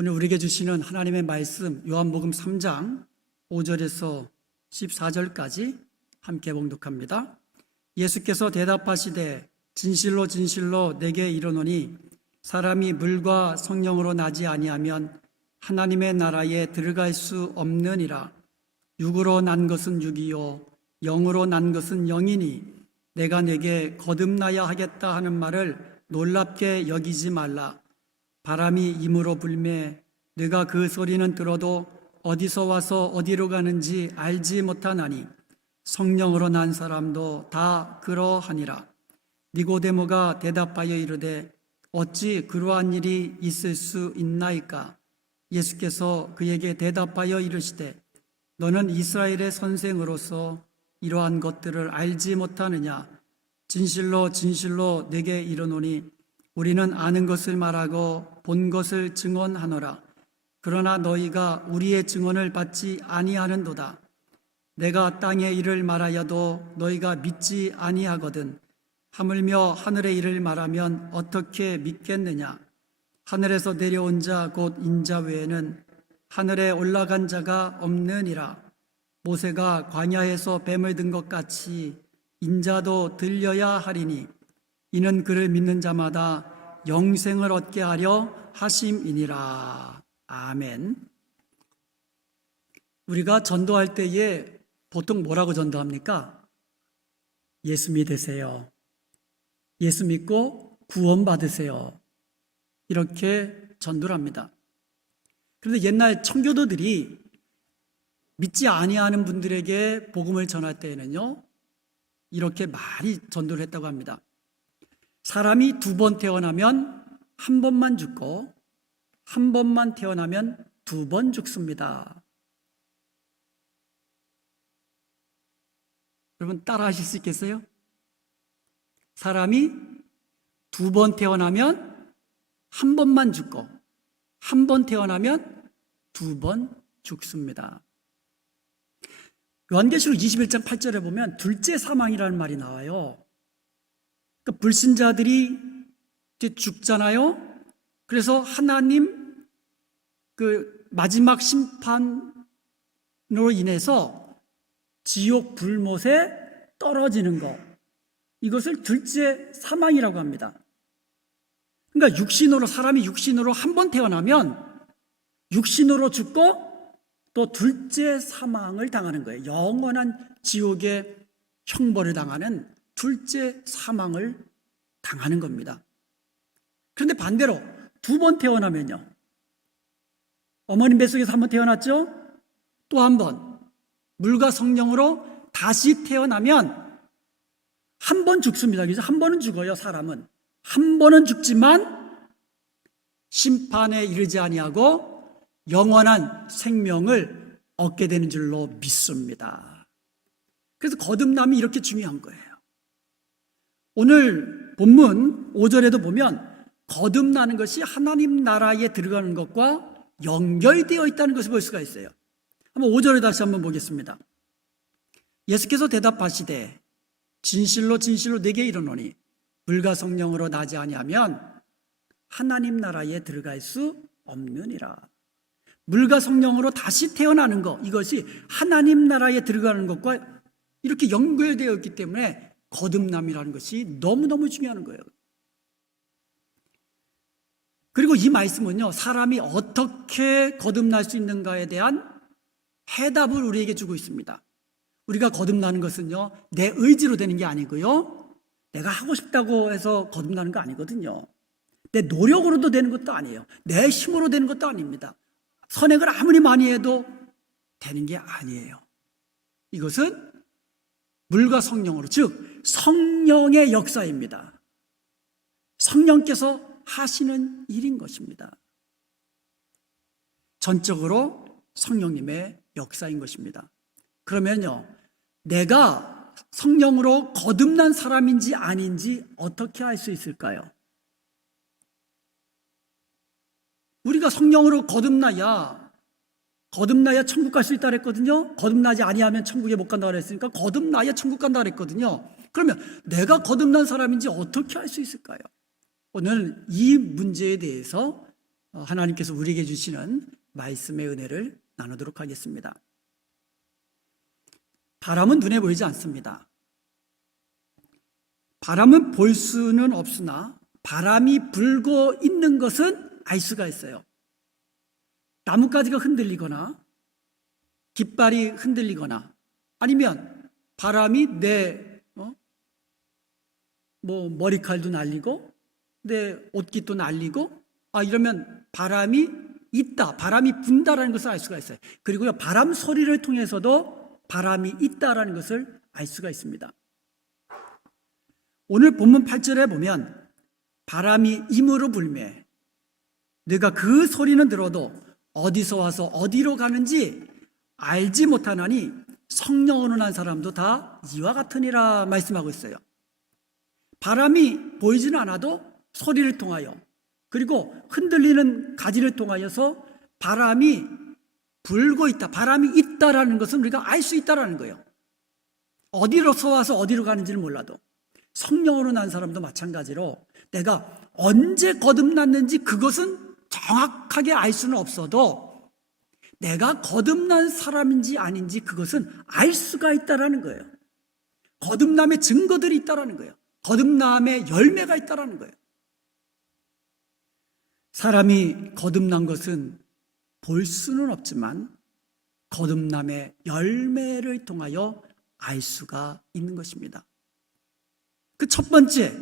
오늘 우리에게 주시는 하나님의 말씀 요한복음 3장 5절에서 14절까지 함께 봉독합니다. 예수께서 대답하시되 진실로 진실로 내게 이르노니 사람이 물과 성령으로 나지 아니하면 하나님의 나라에 들어갈 수 없느니라. 육으로 난 것은 육이요 영으로 난 것은 영이니 내가 내게 거듭나야 하겠다 하는 말을 놀랍게 여기지 말라. 바람이 임으로 불매 내가 그 소리는 들어도 어디서 와서 어디로 가는지 알지 못하나니 성령으로 난 사람도 다 그러하니라. 니고데모가 대답하여 이르되 어찌 그러한 일이 있을 수 있나이까? 예수께서 그에게 대답하여 이르시되 너는 이스라엘의 선생으로서 이러한 것들을 알지 못하느냐? 진실로 진실로 내게 이르노니 우리는 아는 것을 말하고 본 것을 증언하노라. 그러나 너희가 우리의 증언을 받지 아니하는도다. 내가 땅의 일을 말하여도 너희가 믿지 아니하거든. 하물며 하늘의 일을 말하면 어떻게 믿겠느냐? 하늘에서 내려온 자 곧 인자 외에는 하늘에 올라간 자가 없느니라. 모세가 광야에서 뱀을 든 것 같이 인자도 들려야 하리니 이는 그를 믿는 자마다 영생을 얻게 하려 하심이니라. 아멘. 우리가 전도할 때에 보통 뭐라고 전도합니까? 예수 믿으세요. 예수 믿고 구원 받으세요. 이렇게 전도를 합니다. 그런데 옛날 청교도들이 믿지 아니하는 분들에게 복음을 전할 때에는요, 이렇게 많이 전도를 했다고 합니다. 사람이 두 번 태어나면 한 번만 죽고 한 번만 태어나면 두 번 죽습니다. 여러분 따라 하실 수 있겠어요? 사람이 두 번 태어나면 한 번만 죽고 한 번 태어나면 두 번 죽습니다. 요한계시록 21장 8절에 보면 둘째 사망이라는 말이 나와요. 그러니까 불신자들이 이제 죽잖아요. 그래서 하나님 그 마지막 심판으로 인해서 지옥 불못에 떨어지는 것, 이것을 둘째 사망이라고 합니다. 그러니까 사람이 육신으로 한 번 태어나면 육신으로 죽고 또 둘째 사망을 당하는 거예요. 영원한 지옥의 형벌을 당하는 둘째 사망을 당하는 겁니다. 그런데 반대로 두 번 태어나면요, 어머님 뱃속에서 한 번 태어났죠? 또 한 번 물과 성령으로 다시 태어나면 한 번 죽습니다. 그래서 한 번은 죽어요. 사람은 한 번은 죽지만 심판에 이르지 아니하고 영원한 생명을 얻게 되는 줄로 믿습니다. 그래서 거듭남이 이렇게 중요한 거예요. 오늘 본문 5절에도 보면 거듭나는 것이 하나님 나라에 들어가는 것과 연결되어 있다는 것을 볼 수가 있어요. 한번 5절에 다시 한번 보겠습니다. 예수께서 대답하시되 진실로 진실로 내게 이르노니 물과 성령으로 나지 아니하면 하나님 나라에 들어갈 수 없느니라. 물과 성령으로 다시 태어나는 것, 이것이 하나님 나라에 들어가는 것과 이렇게 연결되어 있기 때문에 거듭남이라는 것이 너무너무 중요한 거예요. 그리고 이 말씀은요, 사람이 어떻게 거듭날 수 있는가에 대한 해답을 우리에게 주고 있습니다. 우리가 거듭나는 것은요, 내 의지로 되는 게 아니고요, 내가 하고 싶다고 해서 거듭나는 거 아니거든요. 내 노력으로도 되는 것도 아니에요. 내 힘으로 되는 것도 아닙니다. 선행을 아무리 많이 해도 되는 게 아니에요. 이것은 물과 성령으로, 즉 성령의 역사입니다. 성령께서 하시는 일인 것입니다. 전적으로 성령님의 역사인 것입니다. 그러면요, 내가 성령으로 거듭난 사람인지 아닌지 어떻게 알 수 있을까요? 우리가 성령으로 거듭나야 천국 갈 수 있다 그랬거든요. 거듭나지 아니하면 천국에 못 간다 그랬으니까 거듭나야 천국 간다 그랬거든요. 그러면 내가 거듭난 사람인지 어떻게 알 수 있을까요? 오늘 이 문제에 대해서 하나님께서 우리에게 주시는 말씀의 은혜를 나누도록 하겠습니다. 바람은 눈에 보이지 않습니다. 바람은 볼 수는 없으나 바람이 불고 있는 것은 알 수가 있어요. 나뭇가지가 흔들리거나 깃발이 흔들리거나 아니면 바람이 내 머리칼도 날리고 내 옷깃도 날리고 이러면 바람이 있다, 바람이 분다라는 것을 알 수가 있어요. 그리고요, 바람 소리를 통해서도 바람이 있다라는 것을 알 수가 있습니다. 오늘 본문 8절에 보면 바람이 임으로 불매 내가 그 소리는 들어도 어디서 와서 어디로 가는지 알지 못하나니 성령으로 난 사람도 다 이와 같으니라 말씀하고 있어요. 바람이 보이지는 않아도 소리를 통하여 그리고 흔들리는 가지를 통하여서 바람이 불고 있다, 바람이 있다라는 것은 우리가 알 수 있다라는 거예요. 어디로서 와서 어디로 가는지는 몰라도 성령으로 난 사람도 마찬가지로 내가 언제 거듭났는지 그것은 정확하게 알 수는 없어도 내가 거듭난 사람인지 아닌지 그것은 알 수가 있다라는 거예요. 거듭남의 증거들이 있다라는 거예요. 거듭남의 열매가 있다라는 거예요. 사람이 거듭난 것은 볼 수는 없지만 거듭남의 열매를 통하여 알 수가 있는 것입니다. 그 첫 번째,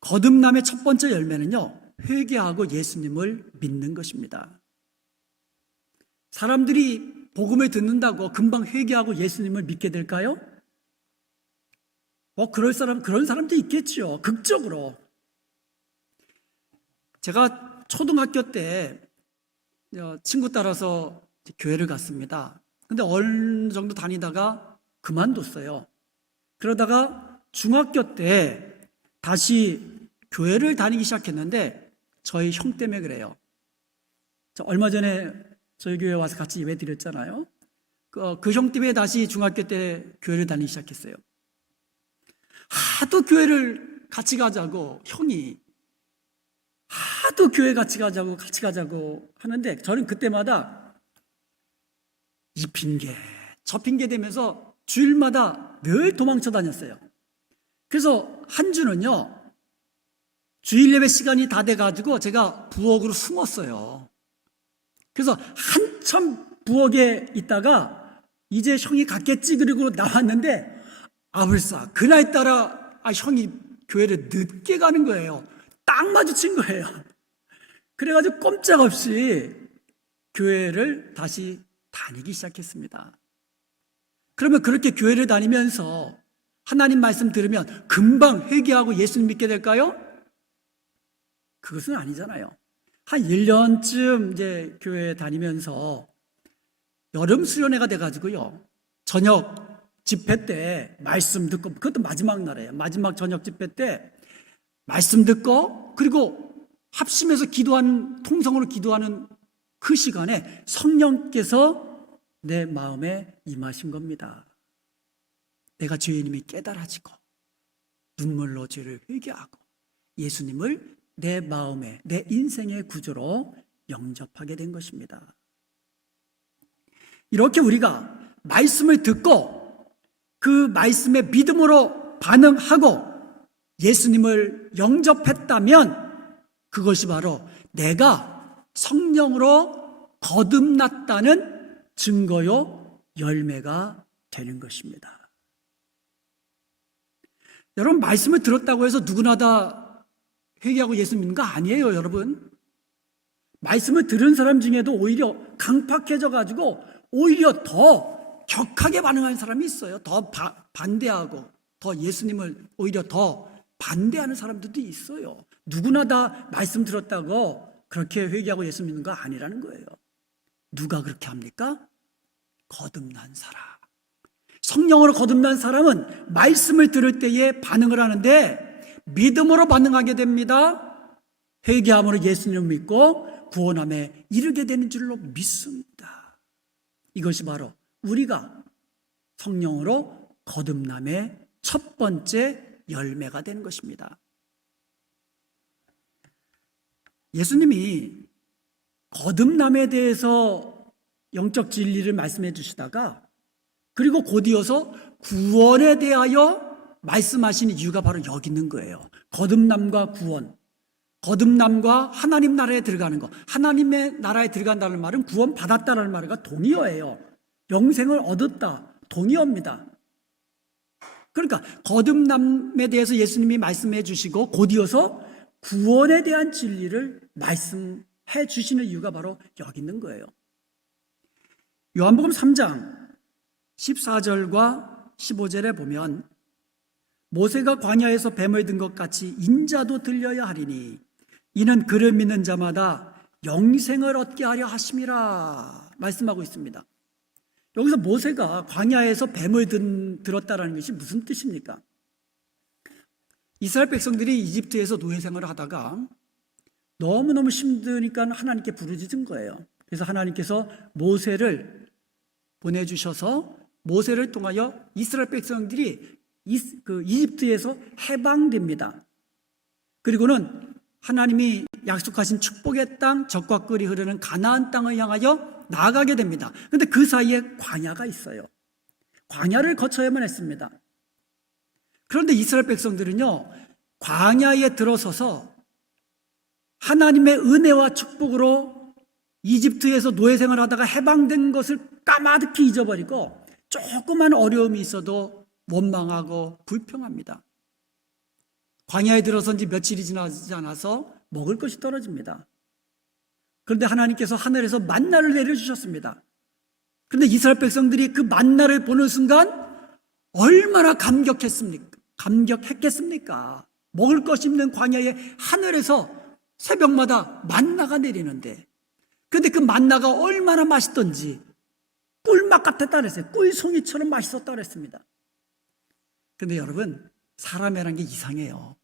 거듭남의 첫 번째 열매는요, 회개하고 예수님을 믿는 것입니다. 사람들이 복음을 듣는다고 금방 회개하고 예수님을 믿게 될까요? 그런 사람도 있겠죠. 극적으로. 제가 초등학교 때 친구 따라서 교회를 갔습니다. 근데 어느 정도 다니다가 그만뒀어요. 그러다가 중학교 때 다시 교회를 다니기 시작했는데 저희 형 때문에 그래요. 얼마 전에 저희 교회에 와서 같이 예배 드렸잖아요. 그 형 때문에 다시 중학교 때 교회를 다니기 시작했어요. 하도 교회를 같이 가자고 형이 하도 교회 같이 가자고 하는데 저는 그때마다 이 핑계 저 핑계 대면서 주일마다 늘 도망쳐 다녔어요. 그래서 한 주는요, 주일 예배 시간이 다 돼가지고 제가 부엌으로 숨었어요. 그래서 한참 부엌에 있다가 이제 형이 갔겠지 그리고 나왔는데 아불싸 그날따라 형이 교회를 늦게 가는 거예요. 딱 마주친 거예요. 그래가지고 꼼짝없이 교회를 다시 다니기 시작했습니다. 그러면 그렇게 교회를 다니면서 하나님 말씀 들으면 금방 회개하고 예수님 믿게 될까요? 그것은 아니잖아요. 한 1년쯤 이제 교회 다니면서 여름 수련회가 돼가지고요, 저녁 집회 때 말씀 듣고, 그것도 마지막 날이에요. 마지막 저녁 집회 때 말씀 듣고 그리고 합심해서 기도하는, 통성으로 기도하는 그 시간에 성령께서 내 마음에 임하신 겁니다. 내가 죄인임이 깨달아지고 눈물로 죄를 회개하고 예수님을 내 마음에, 내 인생의 구조로 영접하게 된 것입니다. 이렇게 우리가 말씀을 듣고 그 말씀에 믿음으로 반응하고 예수님을 영접했다면 그것이 바로 내가 성령으로 거듭났다는 증거요 열매가 되는 것입니다. 여러분, 말씀을 들었다고 해서 누구나 다 회개하고 예수 믿는 거 아니에요, 여러분. 말씀을 들은 사람 중에도 오히려 강팍해져 가지고 오히려 더 격하게 반응하는 사람이 있어요. 더 반대하고 더 예수님을 오히려 더 반대하는 사람들도 있어요. 누구나 다 말씀 들었다고 그렇게 회개하고 예수 믿는 거 아니라는 거예요. 누가 그렇게 합니까? 거듭난 사람. 성령으로 거듭난 사람은 말씀을 들을 때에 반응을 하는데 믿음으로 반응하게 됩니다. 회개함으로 예수님을 믿고 구원함에 이르게 되는 줄로 믿습니다. 이것이 바로 우리가 성령으로 거듭남의 첫 번째 열매가 되는 것입니다. 예수님이 거듭남에 대해서 영적 진리를 말씀해 주시다가 그리고 곧이어서 구원에 대하여 말씀하시는 이유가 바로 여기 있는 거예요. 거듭남과 구원, 거듭남과 하나님 나라에 들어가는 거. 하나님의 나라에 들어간다는 말은 구원 받았다는 말과 동의어예요. 영생을 얻었다, 동의어입니다. 그러니까 거듭남에 대해서 예수님이 말씀해 주시고 곧이어서 구원에 대한 진리를 말씀해 주시는 이유가 바로 여기 있는 거예요. 요한복음 3장 14절과 15절에 보면 모세가 광야에서 뱀을 든 것 같이 인자도 들려야 하리니 이는 그를 믿는 자마다 영생을 얻게 하려 하심이라 말씀하고 있습니다. 여기서 모세가 광야에서 뱀을 들었다는 것이 무슨 뜻입니까? 이스라엘 백성들이 이집트에서 노예 생활을 하다가 너무너무 힘드니까 하나님께 부르짖은 거예요. 그래서 하나님께서 모세를 보내주셔서 모세를 통하여 이스라엘 백성들이 이집트에서 해방됩니다. 그리고는 하나님이 약속하신 축복의 땅, 젖과 꿀이 흐르는 가나안 땅을 향하여 나아가게 됩니다. 그런데 그 사이에 광야가 있어요. 광야를 거쳐야만 했습니다. 그런데 이스라엘 백성들은요, 광야에 들어서서 하나님의 은혜와 축복으로 이집트에서 노예 생활을 하다가 해방된 것을 까마득히 잊어버리고 조그만 어려움이 있어도 원망하고 불평합니다. 광야에 들어선 지 며칠이 지나지 않아서 먹을 것이 떨어집니다. 그런데 하나님께서 하늘에서 만나를 내려주셨습니다. 그런데 이스라엘 백성들이 그 만나를 보는 순간 얼마나 감격했겠습니까? 먹을 것이 없는 광야에 하늘에서 새벽마다 만나가 내리는데, 그런데 그 만나가 얼마나 맛있던지 꿀맛 같았다 그랬어요. 꿀송이처럼 맛있었다 그랬습니다. 그런데 여러분, 사람이라는 게 이상해요.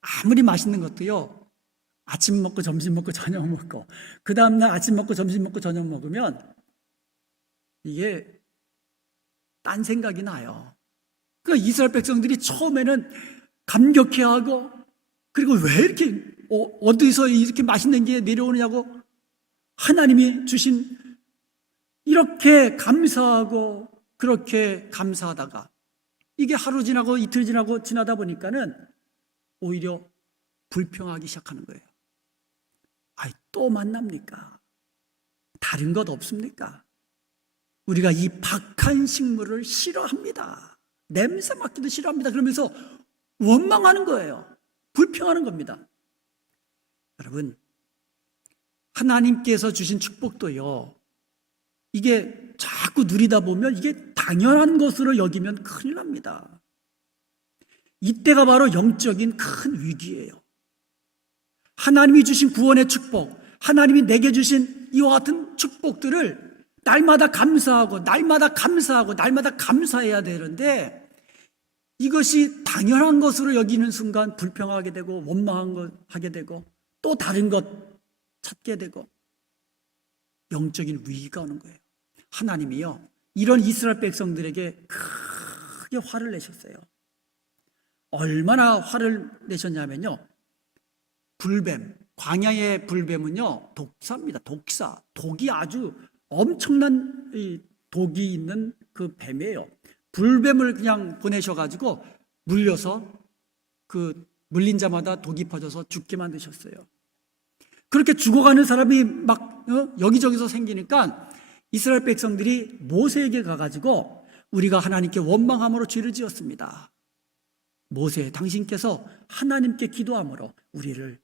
아무리 맛있는 것도요, 아침 먹고 점심 먹고 저녁 먹고 그 다음날 아침 먹고 점심 먹고 저녁 먹으면 이게 딴 생각이 나요. 그 이스라엘 백성들이 처음에는 감격해하고, 그리고 왜 이렇게 어디서 이렇게 맛있는 게 내려오느냐고 하나님이 주신 이렇게 감사하고 그렇게 감사하다가 이게 하루 지나고 이틀 지나고 지나다 보니까는 오히려 불평하기 시작하는 거예요. 아이, 또 만납니까? 다른 것 없습니까? 우리가 이 박한 식물을 싫어합니다. 냄새 맡기도 싫어합니다. 그러면서 원망하는 거예요. 불평하는 겁니다. 여러분, 하나님께서 주신 축복도요, 이게 자꾸 누리다 보면 이게 당연한 것으로 여기면 큰일 납니다. 이때가 바로 영적인 큰 위기예요. 하나님이 주신 구원의 축복, 하나님이 내게 주신 이와 같은 축복들을 날마다 감사하고 날마다 감사하고 날마다 감사해야 되는데, 이것이 당연한 것으로 여기는 순간 불평하게 되고 원망하게 되고 또 다른 것 찾게 되고 영적인 위기가 오는 거예요. 하나님이요, 이런 이스라엘 백성들에게 크게 화를 내셨어요. 얼마나 화를 내셨냐면요, 불뱀, 광야의 불뱀은요 독사입니다. 독사, 독이 아주 엄청난 독이 있는 그 뱀이에요. 불뱀을 그냥 보내셔가지고 물려서 그 물린 자마다 독이 퍼져서 죽게 만드셨어요. 그렇게 죽어가는 사람이 막 여기저기서 생기니까 이스라엘 백성들이 모세에게 가가지고 우리가 하나님께 원망함으로 죄를 지었습니다. 모세, 당신께서 하나님께 기도함으로 우리를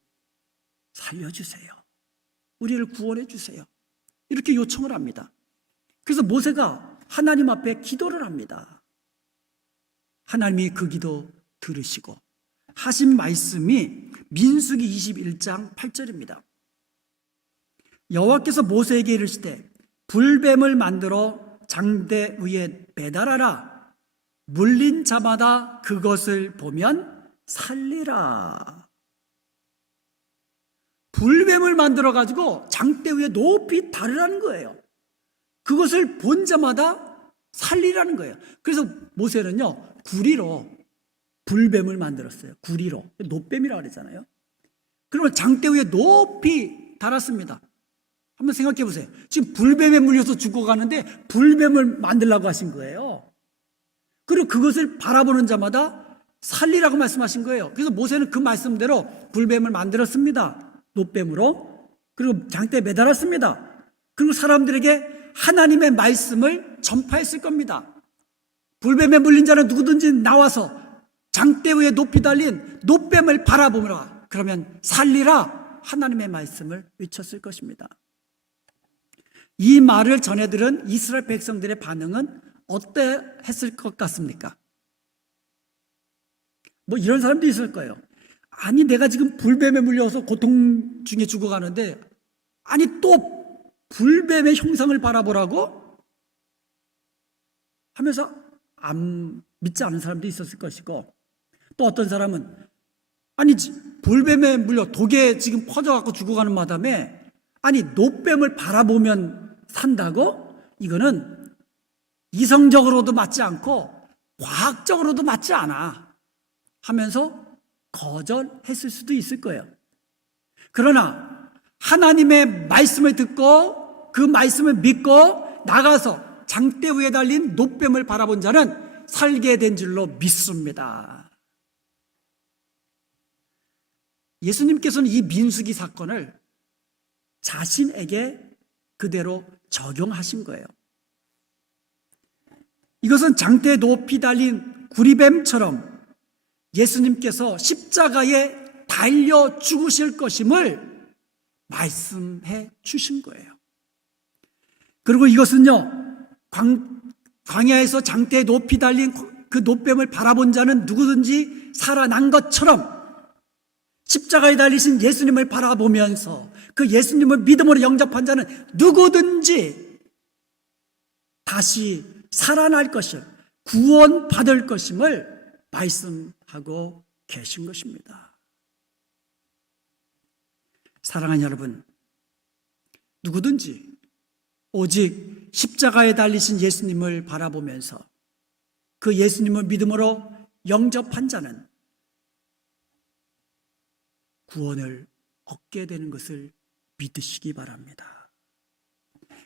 살려주세요. 우리를 구원해 주세요. 이렇게 요청을 합니다. 그래서 모세가 하나님 앞에 기도를 합니다. 하나님이 그 기도 들으시고 하신 말씀이 민수기 21장 8절입니다. 여호와께서 모세에게 이르시되 불뱀을 만들어 장대 위에 매달아라. 물린 자마다 그것을 보면 살리라. 불뱀을 만들어 가지고 장대 위에 높이 달으라는 거예요. 그것을 본 자마다 살리라는 거예요. 그래서 모세는요, 구리로 불뱀을 만들었어요. 구리로. 노뱀이라고 그랬잖아요. 그러면 장대 위에 높이 달았습니다. 한번 생각해 보세요. 지금 불뱀에 물려서 죽어가는데 불뱀을 만들라고 하신 거예요. 그리고 그것을 바라보는 자마다 살리라고 말씀하신 거예요. 그래서 모세는 그 말씀대로 불뱀을 만들었습니다. 놋뱀으로. 그리고 장대에 매달았습니다. 그리고 사람들에게 하나님의 말씀을 전파했을 겁니다. 불뱀에 물린 자는 누구든지 나와서 장대 위에 높이 달린 놋뱀을 바라보라. 그러면 살리라. 하나님의 말씀을 외쳤을 것입니다. 이 말을 전해 들은 이스라엘 백성들의 반응은 어떠했을 것 같습니까? 뭐 이런 사람도 있을 거예요. 아니 내가 지금 불뱀에 물려서 고통 중에 죽어가는데 아니 또 불뱀의 형상을 바라보라고? 하면서 안 믿지 않은 사람도 있었을 것이고, 또 어떤 사람은 아니 불뱀에 물려 독에 지금 퍼져갖고 죽어가는 마당에 아니 놋뱀을 바라보면 산다고? 이거는 이성적으로도 맞지 않고 과학적으로도 맞지 않아 하면서 거절했을 수도 있을 거예요. 그러나 하나님의 말씀을 듣고 그 말씀을 믿고 나가서 장대 위에 달린 놋뱀을 바라본 자는 살게 된 줄로 믿습니다. 예수님께서는 이 민수기 사건을 자신에게 그대로 적용하신 거예요. 이것은 장대에 높이 달린 구리뱀처럼 예수님께서 십자가에 달려 죽으실 것임을 말씀해 주신 거예요. 그리고 이것은요, 광야에서 장대에 높이 달린 그 놋뱀을 바라본 자는 누구든지 살아난 것처럼 십자가에 달리신 예수님을 바라보면서 그 예수님을 믿음으로 영접한 자는 누구든지 다시 살아날 것을, 구원받을 것임을 말씀하고 계신 것입니다. 사랑하는 여러분, 누구든지 오직 십자가에 달리신 예수님을 바라보면서 그 예수님을 믿음으로 영접한 자는 구원을 얻게 되는 것을 믿으시기 바랍니다.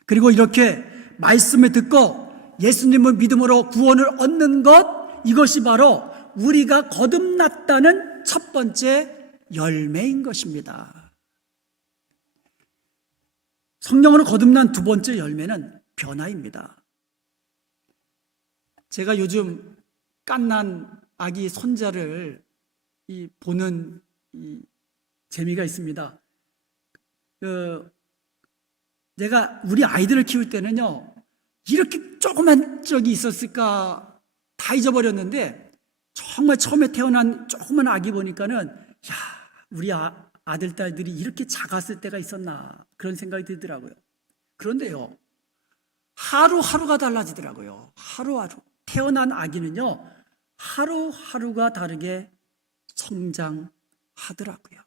그리고 이렇게 말씀을 듣고 예수님을 믿음으로 구원을 얻는 것, 이것이 바로 우리가 거듭났다는 첫 번째 열매인 것입니다. 성령으로 거듭난 두 번째 열매는 변화입니다. 제가 요즘 갓난 아기 손자를 보는 재미가 있습니다. 내가 우리 아이들을 키울 때는요, 이렇게 조그만 적이 있었을까 다 잊어버렸는데, 정말 처음에 태어난 조그만 아기 보니까는 야, 우리 아들 딸들이 이렇게 작았을 때가 있었나 그런 생각이 들더라고요. 그런데요, 하루하루가 달라지더라고요. 하루하루. 태어난 아기는요, 하루하루가 다르게 성장하더라고요.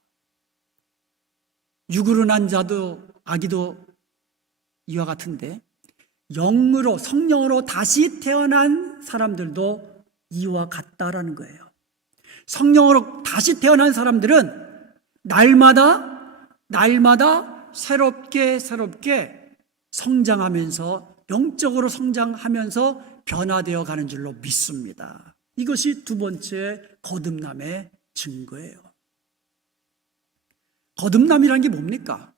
육으로 난 자도 아기도 이와 같은데, 영으로, 성령으로 다시 태어난 사람들도 이와 같다라는 거예요. 성령으로 다시 태어난 사람들은 날마다 새롭게 성장하면서, 영적으로 성장하면서 변화되어 가는 줄로 믿습니다. 이것이 두 번째 거듭남의 증거예요. 거듭남이라는 게 뭡니까?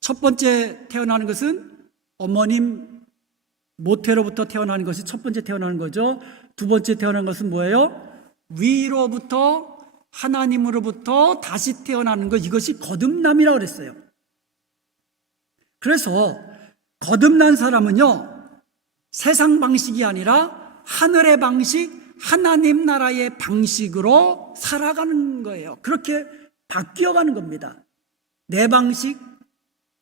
첫 번째 태어나는 것은 어머님 모태로부터 태어나는 것이 첫 번째 태어나는 거죠. 두 번째 태어나는 것은 뭐예요? 위로부터, 하나님으로부터 다시 태어나는 것, 이것이 거듭남이라고 그랬어요. 그래서 거듭난 사람은요, 세상 방식이 아니라 하늘의 방식, 하나님 나라의 방식으로 살아가는 거예요. 그렇게 바뀌어가는 겁니다. 내 방식,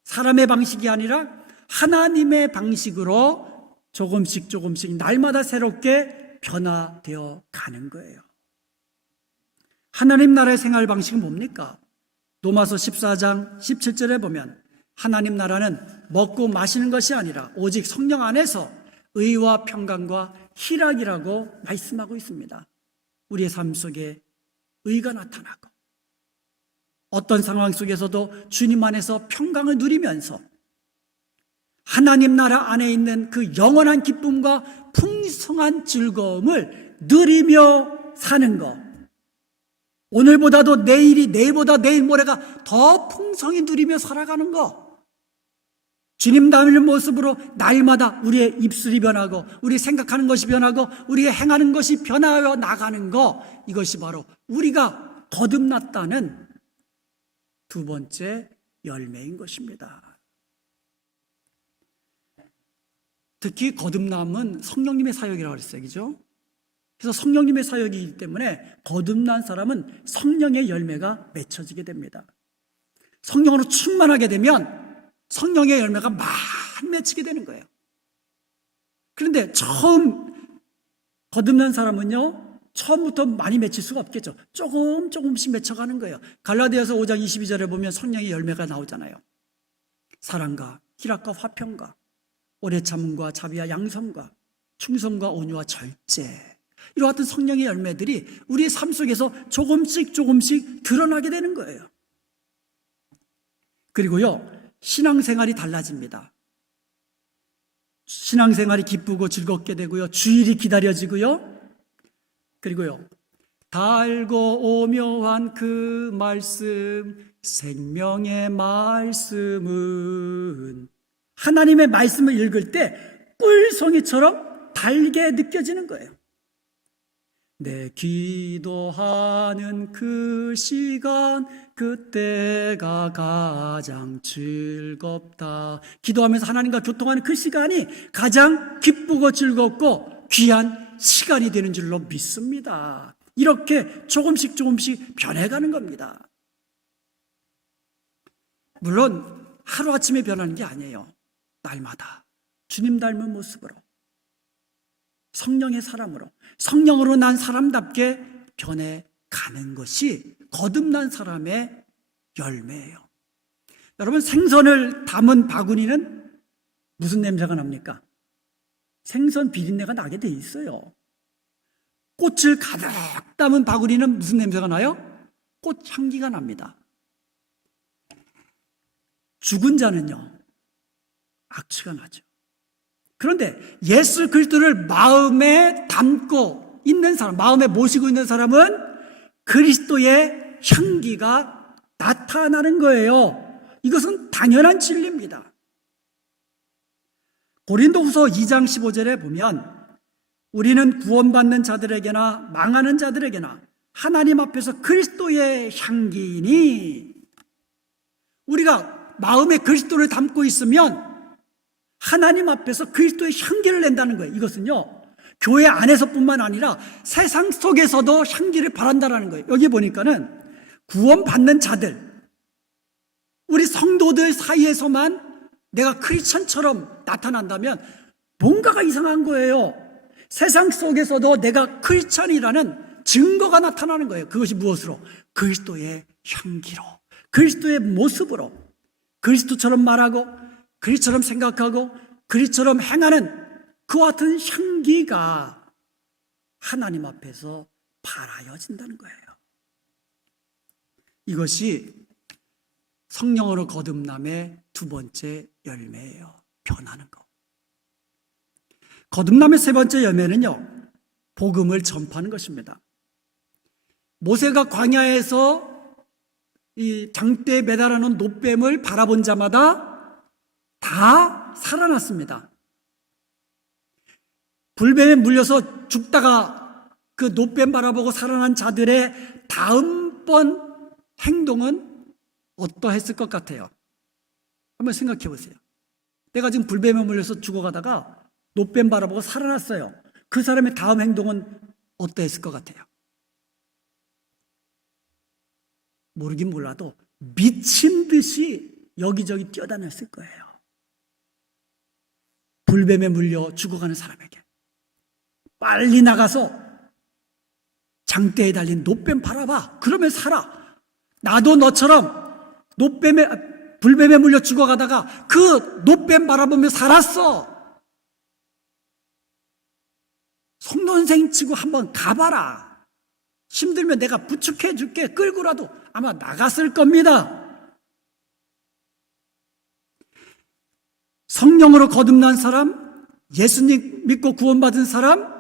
사람의 방식이 아니라 하나님의 방식으로 조금씩 날마다 새롭게 변화되어 가는 거예요. 하나님 나라의 생활 방식은 뭡니까? 로마서 14장 17절에 보면 하나님 나라는 먹고 마시는 것이 아니라 오직 성령 안에서 의와 평강과 희락이라고 말씀하고 있습니다. 우리의 삶 속에 의가 나타나고 어떤 상황 속에서도 주님 안에서 평강을 누리면서 하나님 나라 안에 있는 그 영원한 기쁨과 풍성한 즐거움을 누리며 사는 것, 오늘보다도 내일이, 내일보다 내일 모레가 더 풍성히 누리며 살아가는 것, 주님 닮은 모습으로 날마다 우리의 입술이 변하고 우리 생각하는 것이 변하고 우리의 행하는 것이 변하여 나가는 것, 이것이 바로 우리가 거듭났다는 두 번째 열매인 것입니다. 특히 거듭남은 성령님의 사역이라고 그랬어요. 그죠? 그래서 성령님의 사역이기 때문에 거듭난 사람은 성령의 열매가 맺혀지게 됩니다. 성령으로 충만하게 되면 성령의 열매가 많이 맺히게 되는 거예요. 그런데 처음 거듭난 사람은요, 처음부터 많이 맺힐 수가 없겠죠. 조금씩 맺혀가는 거예요. 갈라디아서 5장 22절에 보면 성령의 열매가 나오잖아요. 사랑과 희락과 화평과 오래 참음과 자비와 양성과 충성과 온유와 절제, 이와 같은 성령의 열매들이 우리의 삶 속에서 조금씩 드러나게 되는 거예요. 그리고요, 신앙생활이 달라집니다. 신앙생활이 기쁘고 즐겁게 되고요, 주일이 기다려지고요, 그리고요, 달고 오묘한 그 말씀, 생명의 말씀은, 하나님의 말씀을 읽을 때 꿀송이처럼 달게 느껴지는 거예요. 내 기도하는 그 시간, 그때가 가장 즐겁다. 기도하면서 하나님과 교통하는 그 시간이 가장 기쁘고 즐겁고 귀한 시간이 되는 줄로 믿습니다. 이렇게 조금씩 변해가는 겁니다. 물론 하루아침에 변하는 게 아니에요. 날마다 주님 닮은 모습으로, 성령의 사람으로, 성령으로 난 사람답게 변해가는 것이 거듭난 사람의 열매예요. 여러분, 생선을 담은 바구니는 무슨 냄새가 납니까? 생선 비린내가 나게 돼 있어요. 꽃을 가득 담은 바구니는 무슨 냄새가 나요? 꽃 향기가 납니다. 죽은 자는요, 악취가 나죠. 그런데 예수 그리스도를 마음에 담고 있는 사람, 마음에 모시고 있는 사람은 그리스도의 향기가 나타나는 거예요. 이것은 당연한 진리입니다. 고린도후서 2장 15절에 보면 우리는 구원받는 자들에게나 망하는 자들에게나 하나님 앞에서 그리스도의 향기니, 우리가 마음에 그리스도를 담고 있으면 하나님 앞에서 그리스도의 향기를 낸다는 거예요. 이것은요, 교회 안에서뿐만 아니라 세상 속에서도 향기를 바란다는 거예요. 여기 보니까는 구원받는 자들, 우리 성도들 사이에서만 내가 크리스천처럼 나타난다면 뭔가가 이상한 거예요. 세상 속에서도 내가 크리스천이라는 증거가 나타나는 거예요. 그것이 무엇으로? 그리스도의 향기로, 그리스도의 모습으로, 그리스도처럼 말하고 그리스도처럼 생각하고 그리스도처럼 행하는 그와 같은 향기가 하나님 앞에서 발하여진다는 거예요. 이것이 성령으로 거듭남의 두 번째 열매예요. 변하는 것. 거듭남의 세 번째 열매는요, 복음을 전파하는 것입니다. 모세가 광야에서 이 장대에 매달아 놓은 놋뱀을 바라본 자마다 다 살아났습니다. 불뱀에 물려서 죽다가 그 놋뱀 바라보고 살아난 자들의 다음번 행동은 어떠했을 것 같아요? 한번 생각해 보세요. 내가 지금 불뱀에 물려서 죽어가다가 놋뱀 바라보고 살아났어요. 그 사람의 다음 행동은 어떠했을 것 같아요? 모르긴 몰라도 미친 듯이 여기저기 뛰어다녔을 거예요. 불뱀에 물려 죽어가는 사람에게 빨리 나가서 장대에 달린 놋뱀 바라봐. 그러면 살아. 나도 너처럼 불뱀에 물려 죽어가다가 그 놋뱀 바라보며 살았어. 송년생 치고 한번 가봐라. 힘들면 내가 부축해 줄게, 끌고라도 아마 나갔을 겁니다. 성령으로 거듭난 사람, 예수님 믿고 구원받은 사람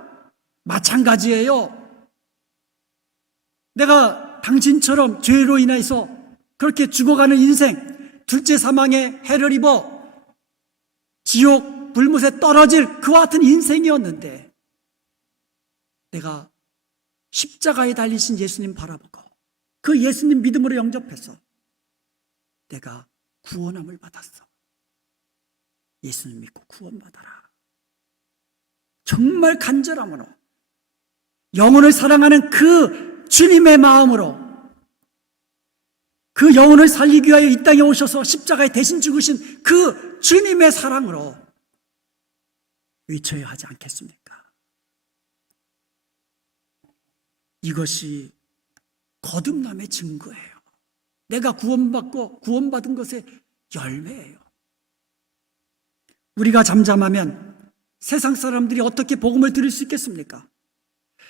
마찬가지예요. 내가 당신처럼 죄로 인해서 그렇게 죽어가는 인생, 둘째 사망의 해를 입어 지옥 불못에 떨어질 그와 같은 인생이었는데, 내가 십자가에 달리신 예수님 바라보고 그 예수님 믿음으로 영접해서 내가 구원함을 받았어. 예수님 믿고 구원받아라. 정말 간절함으로, 영혼을 사랑하는 그 주님의 마음으로, 그 영혼을 살리기 위하여 이 땅에 오셔서 십자가에 대신 죽으신 그 주님의 사랑으로 외쳐야 하지 않겠습니까? 이것이 거듭남의 증거예요. 내가 구원받고 구원받은 것의 열매예요. 우리가 잠잠하면 세상 사람들이 어떻게 복음을 들을 수 있겠습니까?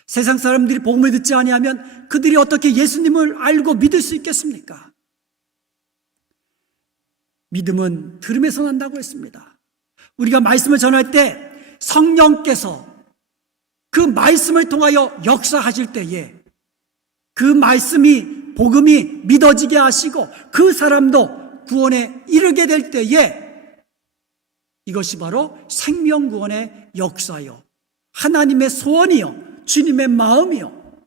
세상 사람들이 복음을 듣지 아니하면 그들이 어떻게 예수님을 알고 믿을 수 있겠습니까? 믿음은 들음에서 난다고 했습니다. 우리가 말씀을 전할 때 성령께서 그 말씀을 통하여 역사하실 때에 그 말씀이, 복음이 믿어지게 하시고 그 사람도 구원에 이르게 될 때에 이것이 바로 생명구원의 역사요, 하나님의 소원이요, 주님의 마음이요,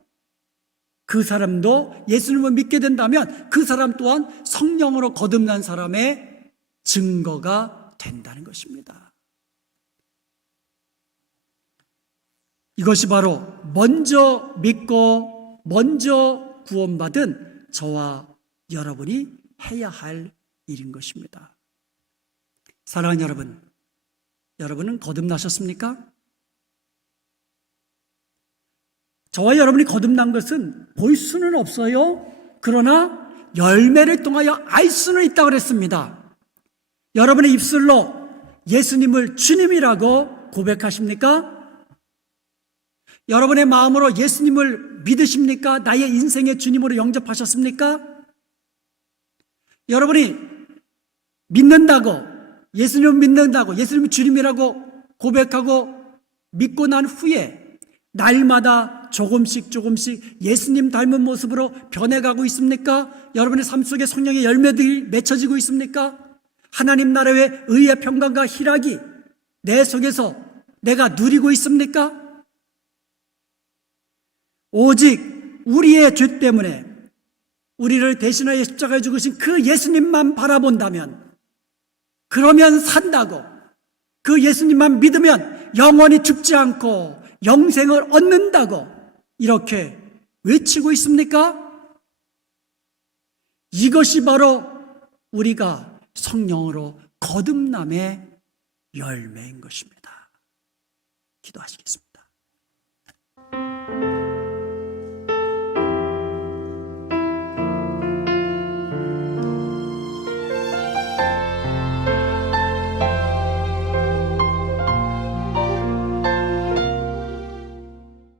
그 사람도 예수님을 믿게 된다면 그 사람 또한 성령으로 거듭난 사람의 증거가 된다는 것입니다. 이것이 바로 먼저 믿고 먼저 구원받은 저와 여러분이 해야 할 일인 것입니다. 사랑하는 여러분, 여러분은 거듭나셨습니까? 저와 여러분이 거듭난 것은 볼 수는 없어요. 그러나 열매를 통하여 알 수는 있다고 그랬습니다. 여러분의 입술로 예수님을 주님이라고 고백하십니까? 여러분의 마음으로 예수님을 믿으십니까? 나의 인생의 주님으로 영접하셨습니까? 여러분이 믿는다고, 예수님을 믿는다고, 예수님이 주님이라고 고백하고 믿고 난 후에 날마다 조금씩 예수님 닮은 모습으로 변해가고 있습니까? 여러분의 삶 속에 성령의 열매들이 맺혀지고 있습니까? 하나님 나라의 의의 평강과 희락이 내 속에서 내가 누리고 있습니까? 오직 우리의 죄 때문에 우리를 대신하여 십자가에 죽으신 그 예수님만 바라본다면, 그러면 산다고, 그 예수님만 믿으면 영원히 죽지 않고 영생을 얻는다고 이렇게 외치고 있습니까? 이것이 바로 우리가 성령으로 거듭남의 열매인 것입니다. 기도하시겠습니다.